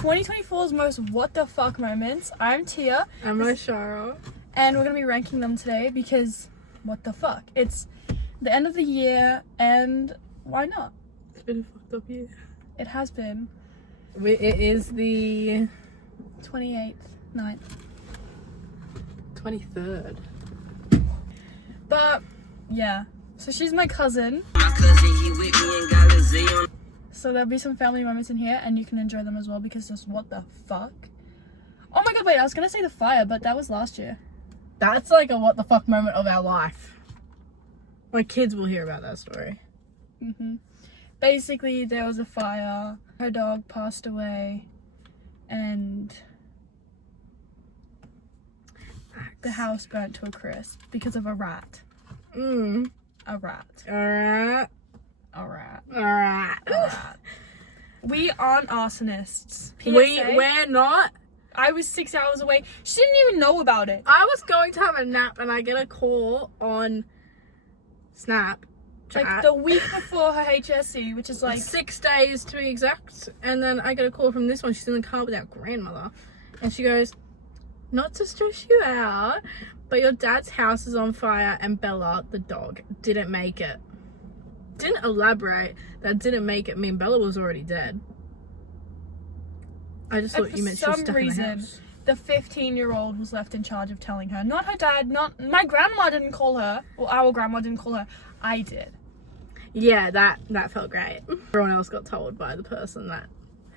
2024's most what the fuck moments. I'm Tia. I'm Ishara. And we're going to be ranking them today because what the fuck. It's the end of the year and why not? It's been a fucked up year. It has been. It is the 28th, 9th. 23rd. But, yeah. So she's my cousin. So there'll be some family moments in here and you can enjoy them as well because just what the fuck? Oh my god, wait, I was gonna say the fire, but that was last year. That's like a what the fuck moment of our life. My kids will hear about that story. Basically, there was a fire, her dog passed away, and the house burnt to a crisp because of a rat. A rat. Alright. A rat. Alright. A rat. We aren't arsonists. PSA, We're not. I was 6 hours away. She didn't even know about it. I was going to have a nap and I get a call on Snap. Like the week before her HSC, which is like 6 days to be exact. And then I get a call from this one. She's in the car with our grandmother. And she goes, not to stress you out, but your dad's house is on fire and Bella, the dog, didn't make it. Didn't elaborate. That didn't make it mean Bella was already dead. I just thought you meant she was stuck in the house. The 15-year-old was left in charge of telling her. Not her dad, not my grandma didn't call her. Well, our grandma didn't call her. I did. Yeah, that felt great. Everyone else got told by the person that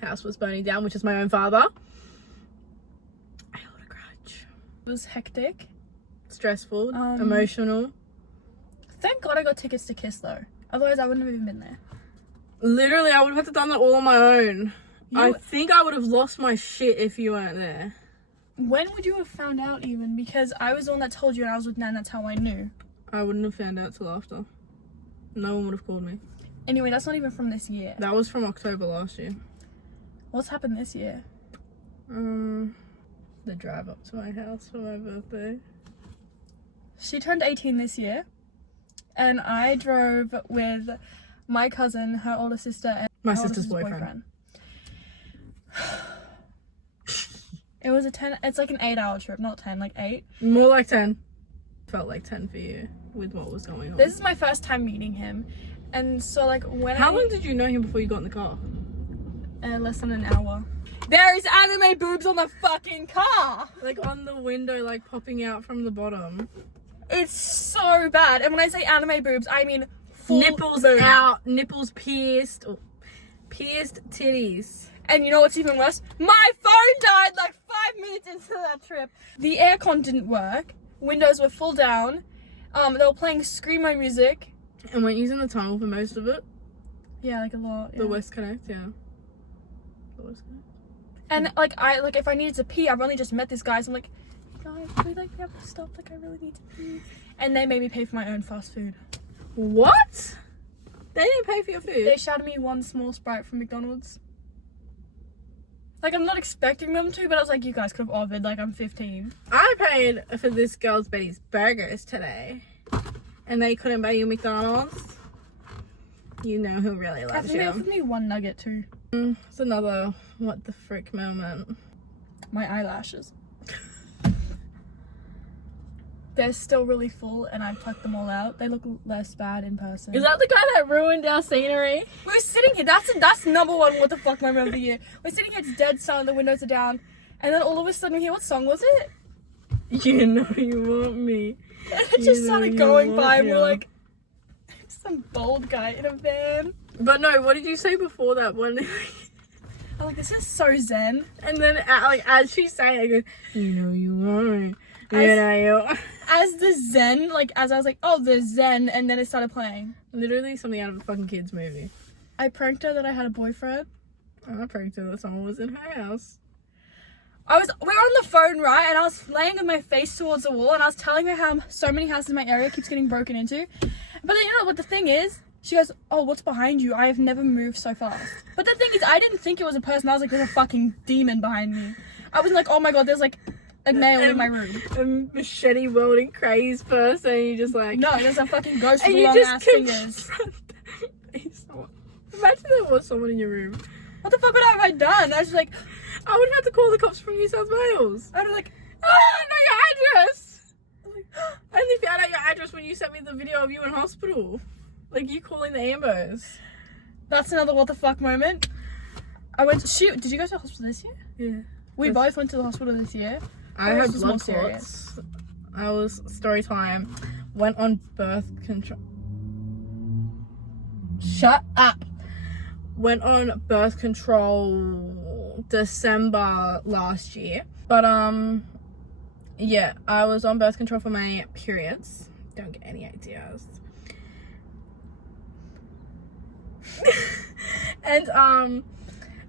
house was burning down, which is my own father. I hold a grudge. It was hectic. Stressful, emotional. Thank God I got tickets to Kiss though. Otherwise I wouldn't have even been there. Literally, I would have had to done that all on my own. I think I would have lost my shit if you weren't there. When would you have found out even? Because I was the one that told you and I was with Nan, that's how I knew. I wouldn't have found out till after. No one would have called me. Anyway, that's not even from this year. That was from October last year. What's happened this year? The drive up to my house for my birthday. She turned 18 this year. And I drove with my cousin, her older sister, and my sister's boyfriend. It was it's like an 8-hour trip, not 10, like 8. More like 10. Felt like 10 for you with what was going on. This is my first time meeting him. And so like How long did you know him before you got in the car? Less than an hour. There is anime boobs on the fucking car! Like on the window, like popping out from the bottom. It's so bad. And when I say anime boobs, I mean full nipples boob. Out, nipples pierced, pierced titties. And you know what's even worse? My phone died like 5 minutes into that trip. The aircon didn't work. Windows were full down. They were playing screamo music. And weren't using the tunnel for most of it? Yeah, like a lot. Yeah. The West Connect, yeah. The West Connect. And like if I needed to pee, I've only just met this guy, so I'm like, guys, we like be able to stop, like I really need to pee. And they made me pay for my own fast food. What? They didn't pay for your food? They shouted me one small Sprite from McDonald's. Like, I'm not expecting them to, but I was like, you guys could have offered, like, I'm 15. I paid for this girl's Betty's Burgers today. And they couldn't buy you McDonald's. You know who really loves you. They offered me one nugget, too. It's another what the frick moment. My eyelashes. They're still really full, and I plucked them all out. They look less bad in person. Is that the guy that ruined our scenery? We're sitting here. That's number one what the fuck moment of the year. We're sitting here, it's dead silent, the windows are down, and then all of a sudden we hear, what song was it? You know you want me. And it just started going by, and we're like, some bold guy in a van. But no, what did you say before that one? I'm like, this is so zen. And then, like, as she sang it, I go, you know you want me. As the zen, like, as I was like, oh, the zen, and then it started playing. Literally something out of a fucking kid's movie. I pranked her that I had a boyfriend. I pranked her that someone was in her house. We were on the phone, right, and I was laying with my face towards the wall, and I was telling her how so many houses in my area keeps getting broken into. But then, you know what the thing is? She goes, oh, what's behind you? I have never moved so fast. But the thing is, I didn't think it was a person. I was like, there's a fucking demon behind me. I was like, oh my god, there's like a nail in my room. A machete welding craze person, and you just like... No, there's a fucking ghost with long ass fingers. Imagine there was someone in your room. What the fuck would I have done? I was just like, I would have to call the cops from New South Wales. I'd be like, I don't know your address. I only found out your address when you sent me the video of you in hospital. Like, you calling the ambos. that's another what the fuck moment. I went to shoot. Did you go to the hospital this year? Yeah. We both went to the hospital this year. I Or had was this more blood clots. I was, story time, went on birth control. Shut up. Went on birth control December last year. But, yeah, I was on birth control for my periods. Don't get any ideas. And,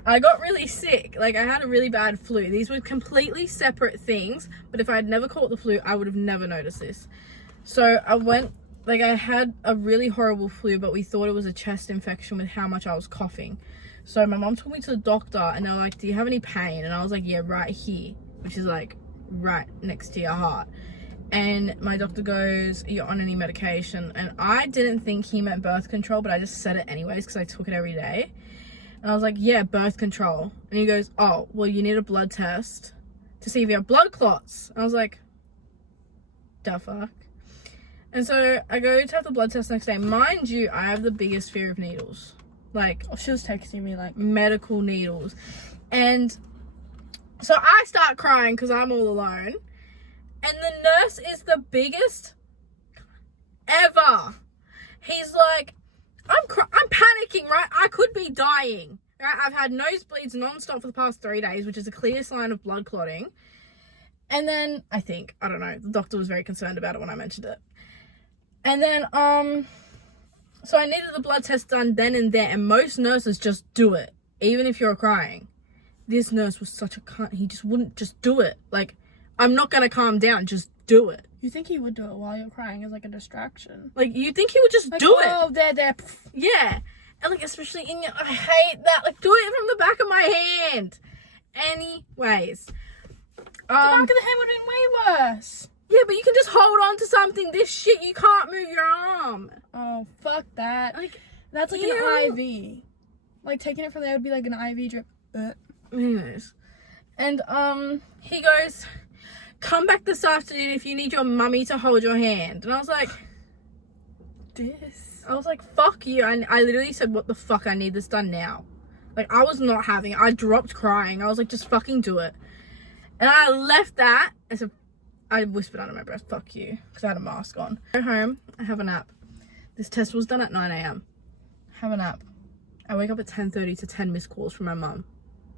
I got really sick. Like, I had a really bad flu. These were completely separate things, but if I had never caught the flu, I would have never noticed this. So I went, like, I had a really horrible flu, but we thought it was a chest infection with how much I was coughing. So my mom took me to the doctor, and they were like, do you have any pain? And I was like, yeah, right here, which is like right next to your heart. And my doctor goes, are you on any medication? And I didn't think he meant birth control, but I just said it anyways because I took it every day. And I was like, yeah, birth control. And he goes, oh, well, you need a blood test to see if you have blood clots. And I was like, the fuck? And so I go to have the blood test next day. Mind you, I have the biggest fear of needles. Like, Oh, she was texting me like, medical needles. And so I start crying because I'm all alone. And the nurse is the biggest ever. He's like, I'm panicking, right? I could be dying, right? I've had nosebleeds non-stop for the past 3 days, which is a clear sign of blood clotting. And then, I don't know, the doctor was very concerned about it when I mentioned it. And then, so I needed the blood test done then and there, and most nurses just do it, even if you're crying. This nurse was such a cunt. He just wouldn't just do it. Like, I'm not going to calm down, just do it. you think he would do it while you're crying as like a distraction? Like, you think he would just Like, do it. oh, there. Yeah. And like, especially in your, I hate that. Like, do it from the back of my hand. Anyways. The back of the hand would have been way worse. Yeah, but you can just hold on to something. This shit, you can't move your arm. Oh, fuck that. Like, That's like ew. an IV. Like, taking it from there would be like an IV drip. Anyways. And, he goes, come back this afternoon if you need your mummy to hold your hand. And I was like, fuck you. I literally said, what the fuck, I need this done now. Like, I was not having it. I dropped crying. I was like, just fucking do it. And I left that. I whispered under my breath, fuck you, because I had a mask on. Go home, I have a nap. This test was done at 9 a.m. Have a nap. I wake up at 10:30 to 10 missed calls from my mum.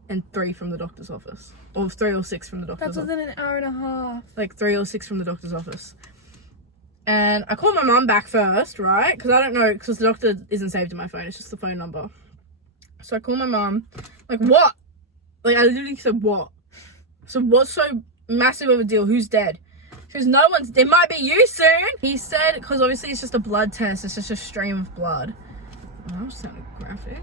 And 3 from the doctor's office. Or 3 or 6 from the doctor's That's office. within an hour and a half. Like 3 or 6 from the doctor's office. And I called my mum back first, right? Because I don't know, because the doctor isn't saved in my phone. It's just the phone number. So I called my mum. Like, what? Like, I literally said, what? So what's so massive of a deal? Who's dead? She goes, no one's, it might be you soon. He said, because obviously it's just a blood test. It's just a stream of blood. Oh, that was sounding graphic.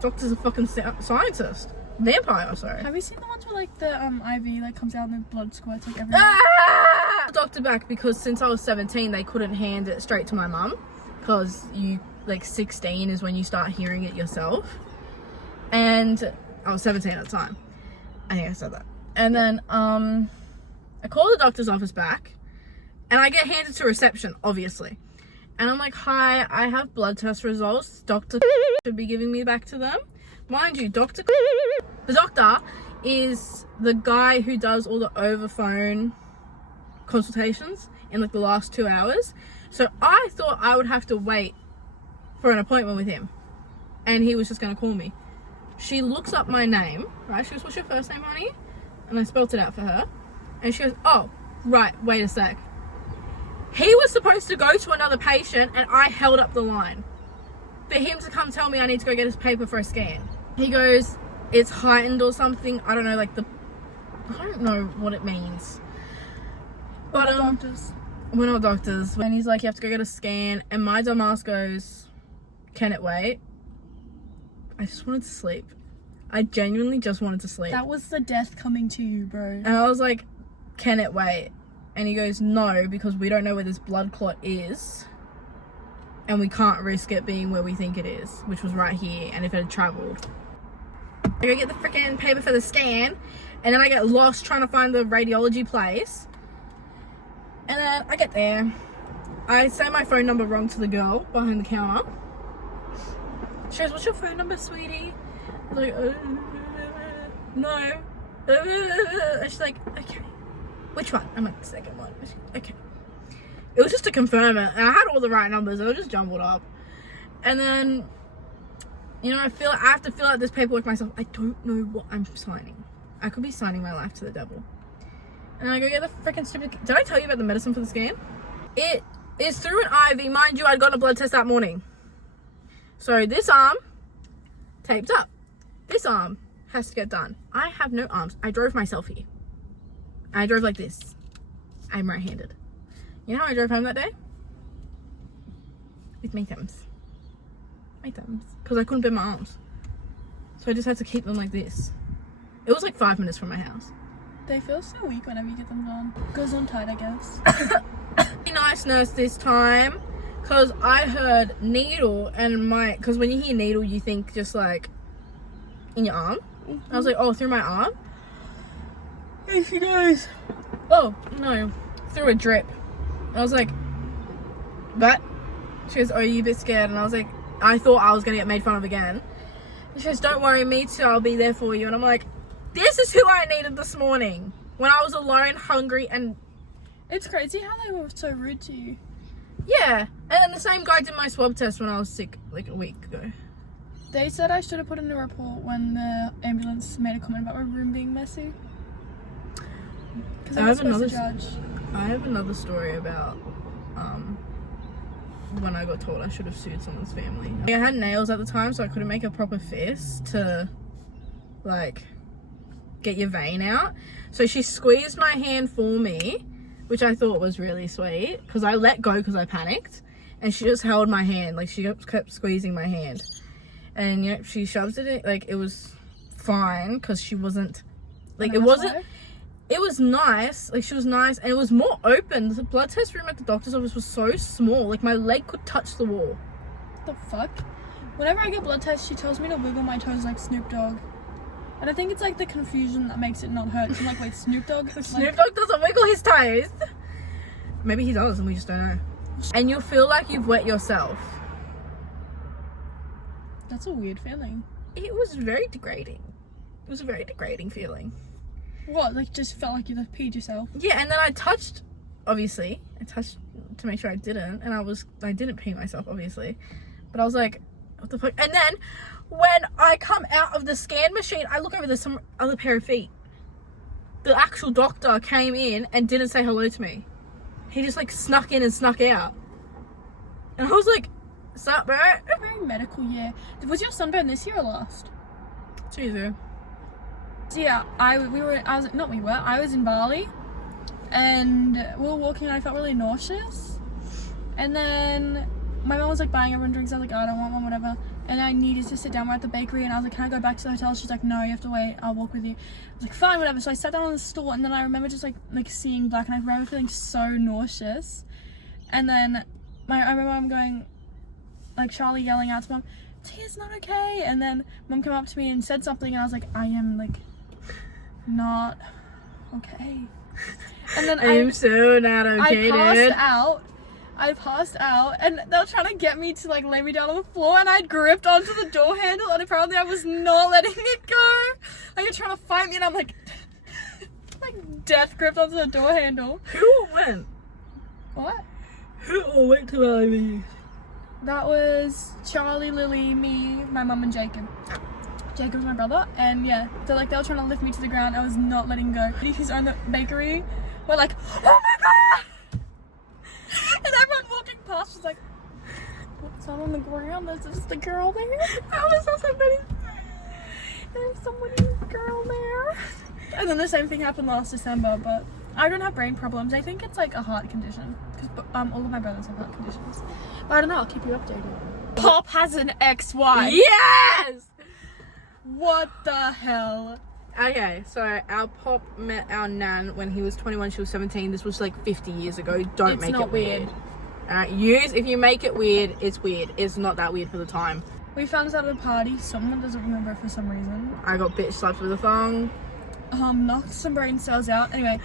Doctor's a fucking scientist. Vampire, sorry. Have you seen the ones where like the IV like comes out and the blood squirts like every The doctor back because since I was 17 they couldn't hand it straight to my mum because you like 16 is when you start hearing it yourself, and I was 17 at the time. I think I said that. And then I call the doctor's office back and I get handed to reception, obviously, and I'm like, hi, I have blood test results. Doctor should be giving me back to them. Mind you, the doctor is the guy who does all the over phone consultations in like the last 2 hours. So I thought I would have to wait for an appointment with him and he was just going to call me. She looks up my name, right? She goes, what's your first name, honey? And I spelled it out for her. And she goes, oh, right, wait a sec. He was supposed to go to another patient and I held up the line for him to come tell me I need to go get his paper for a scan. He goes, it's heightened or something. I don't know, like I don't know what it means. But doctors. We're not doctors. And he's like, you have to go get a scan. And my dumbass goes, can it wait? I just wanted to sleep. I genuinely just wanted to sleep. That was the death coming to you, bro. And I was like, can it wait? And he goes, no, because we don't know where this blood clot is. And we can't risk it being where we think it is, which was right here. And if it had travelled. I go get the freaking paper for the scan, and then I get lost trying to find the radiology place. And then I get there. I say my phone number wrong to the girl behind the counter. She goes, "What's your phone number, sweetie?" I was like, "No." And she's like, "Okay. Which one?" I'm like, "The second one." She's like, "Okay." It was just to confirm it. And I had all the right numbers. It was just jumbled up. And then, you know, I have to fill out this paperwork myself. I don't know what I'm signing. I could be signing my life to the devil. And I go get the freaking stupid... Did I tell you about the medicine for the scan? It is through an IV. Mind you, I'd got a blood test that morning. So this arm, taped up. This arm has to get done. I have no arms. I drove myself here. I drove like this. I'm right-handed. You know how I drove home that day? With my thumbs. My thumbs. Because I couldn't bend my arms. So I just had to keep them like this. It was like 5 minutes from my house. They feel so weak whenever you get them done. Goes on tight, I guess. Be nice nurse this time. Because I heard needle and because when you hear needle, you think just like in your arm. I was like, oh, through my arm? And she goes, oh, no, through a drip. I was like, but? She goes, oh, you a bit scared? And I was like, I thought I was going to get made fun of again. And she goes, don't worry, me too, I'll be there for you. And I'm like, this is who I needed this morning. When I was alone, hungry, and... It's crazy how they were so rude to you. Yeah. And then the same guy did my swab test when I was sick, like a week ago. They said I should have put in a report when the ambulance made a comment about my room being messy. Because I was supposed to judge. I have another story about when I got told I should have sued someone's family. I had nails at the time, so I couldn't make a proper fist to like get your vein out. So she squeezed my hand for me, which I thought was really sweet because I let go because I panicked, and she just held my hand, like she kept squeezing my hand, and you know, she shoves it in, like it was fine because she wasn't like it wasn't. It was nice, like she was nice, and it was more open. The blood test room at the doctor's office was so small, like my leg could touch the wall. What the fuck? Whenever I get blood tests, she tells me to wiggle my toes like Snoop Dogg. And I think it's like the confusion that makes it not hurt. So I'm like, wait, Snoop Dogg? Snoop Dogg doesn't wiggle his toes. Maybe he does and we just don't know. And you'll feel like you've wet yourself. That's a weird feeling. It was very degrading. It was a very degrading feeling. What, like just felt like you peed yourself? Yeah, and then I touched, obviously. I touched to make sure I didn't. And I didn't pee myself, obviously. But I was like, what the fuck? And then when I come out of the scan machine, I look over, there's some other pair of feet. The actual doctor came in and didn't say hello to me. He just like snuck in and snuck out. And I was like, what's up, bro? Very medical year. Was your sunburn this year or last? 2 years ago. So yeah, I was in Bali, and we were walking and I felt really nauseous, and then my mom was like buying everyone drinks. I was like, oh, I don't want one, whatever, and I needed to sit down. We're at the bakery and I was like, can I go back to the hotel? She's like, no, you have to wait, I'll walk with you. I was like, fine, whatever. So I sat down on the stool, and then I remember just like seeing black, and I remember feeling so nauseous. And then I remember I'm going, like Charlie yelling out to Mom, Tia's not okay. And then Mom came up to me and said something, and I was like, I am like not okay. And then I'm so not okay, I passed out, and they were trying to get me to like lay me down on the floor, and I gripped onto the door handle, and apparently I was not letting it go. Like you're trying to fight me, and I'm like like death gripped onto the door handle. Who all went? What? Who all went to Bali? That was Charlie, Lily, me, my mum, and Jacob. Jacob's my brother, and yeah, they were trying to lift me to the ground. I was not letting go. Who's owned the bakery were like, oh my god! And everyone walking past was like, what's that on the ground? There's just a girl there. I was so somebody. There's somebody's girl there. And then the same thing happened last December, but I don't have brain problems. I think it's like a heart condition, because all of my brothers have heart conditions. But I don't know. I'll keep you updated. Pop has an ex-wife. Yes! What the hell? Okay, so our pop met our nan when he was 21, she was 17. This was like 50 years ago. Don't It's make not it weird. Alright, if you make it weird, it's weird. It's not that weird for the time. We found this out at a party. Someone doesn't remember for some reason. I got bitch slapped with a thong. Knocked some brain cells out. Anyway,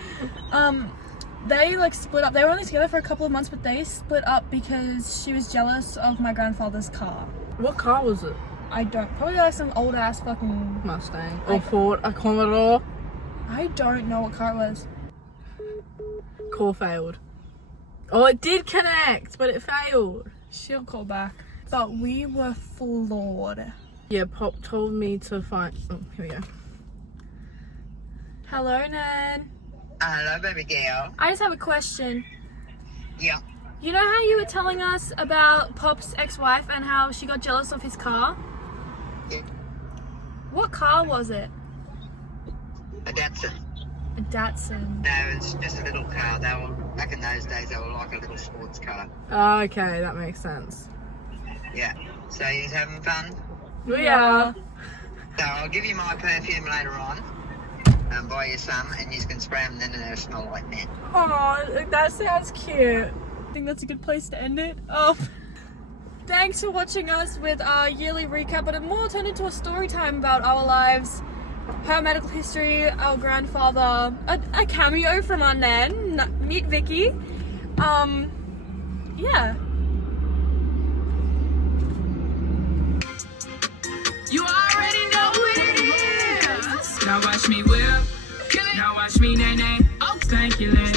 they like split up. They were only together for a couple of months, but they split up because she was jealous of my grandfather's car. What car was it? I don't, probably like some old ass fucking Mustang. Or Ford, a Commodore. I don't know what car it was. Call failed. Oh, it did connect, but it failed. She'll call back. But we were floored. Yeah, Pop told me to find. Oh, here we go. Hello, Nan. Hello, baby girl. I just have a question. Yeah. You know how you were telling us about Pop's ex-wife and how she got jealous of his car? Yeah. What car was it? A Datsun. A Datsun. No, it's just a little car. They were back in those days. They were like a little sports car. Oh, okay, that makes sense. Yeah. So you're having fun. We are. So I'll give you my perfume later on. And buy you some, and you can spray them. Then they'll smell like mint. Oh, that sounds cute. I think that's a good place to end it. Thanks for watching us with our yearly recap, but it more turned into a story time about our lives, her medical history, our grandfather, a cameo from our Nan, meet Vicky. Yeah. You already know what it is. Now watch me whip. Now watch me nay nay. Oh, thank you, lady.